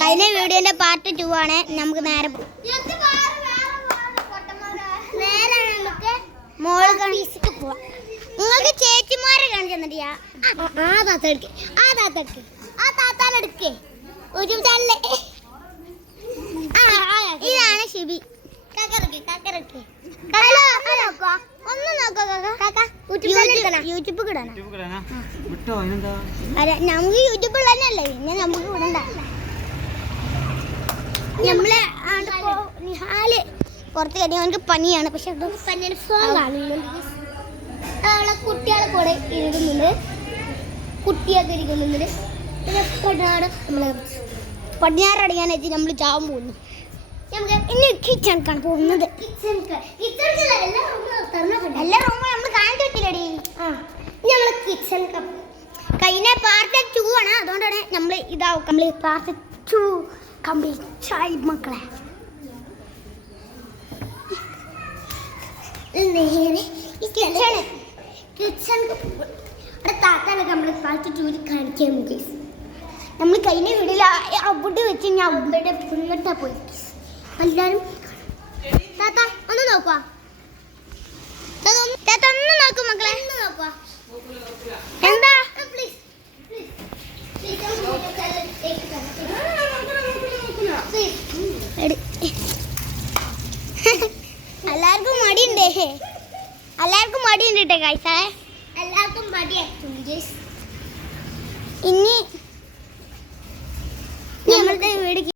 കഴിഞ്ഞ വീഡിയോന്റെ പാർട്ട് 2 ആണ്. നമുക്ക് നേരെ നിങ്ങൾക്ക് ചേച്ചിമാരെ കാണിച്ചു തന്നിട്ടിയാ? ഇതാണ് ഷിബി. യൂട്യൂബ് കിടാനാ നമുക്ക് യൂട്യൂബ് ഉള്ളതല്ലേ, പിന്നെ നമുക്ക് വിടണ്ട. നമ്മളെ നിഹാല് പുറത്ത് കഴിഞ്ഞാൽ അവനക്ക് പനിയാണ്. പക്ഷെ കുട്ടികളെ കൂടെ ഇരിക്കുന്നുണ്ട്, കുട്ടിയൊക്കെ ഇരിക്കുന്നുണ്ട്. പടിഞ്ഞാറടിക്കാൻ വെച്ച് നമ്മൾ ചാവാൻ പോകുന്നു. നമുക്ക് ഇനി കിച്ചണിക്കാണ് പോകുന്നത്. എല്ലാ റൂമും നമ്മൾ കാണിച്ചു വെച്ചില്ലടി. ഞങ്ങൾ കിച്ചൺ കഴിഞ്ഞ പാർട്ട് 2 ആണ്. അതുകൊണ്ടാണ് നമ്മൾ ഇതാവും നമ്മൾ പാർട്ട് 2 കംപ്ലീറ്റ് ആയി മക്കളെ. താത്താനൊക്കെ നമ്മൾ പാർട്ട് 2 കാണിക്കാൻ നോക്കി. നമ്മൾ കഴിഞ്ഞ വീട്ടിൽ അവിടെ വെച്ച് ഞാൻ അവിടെ പുള്ളിട്ടാ പോയി. എല്ലാരും താത്ത ഒന്ന് നോക്കുക, താത്ത ഒന്ന് നോക്കും മക്കളെ, ഒന്ന് നോക്കുക. എന്താ എല്ലാവർക്കും മടിയുണ്ടേ, എല്ലാവർക്കും മടിയുണ്ട് കേട്ടോ കാഴ്ച, എല്ലാവർക്കും മടിയായി. ഇനി നമ്മളുടെ വീട്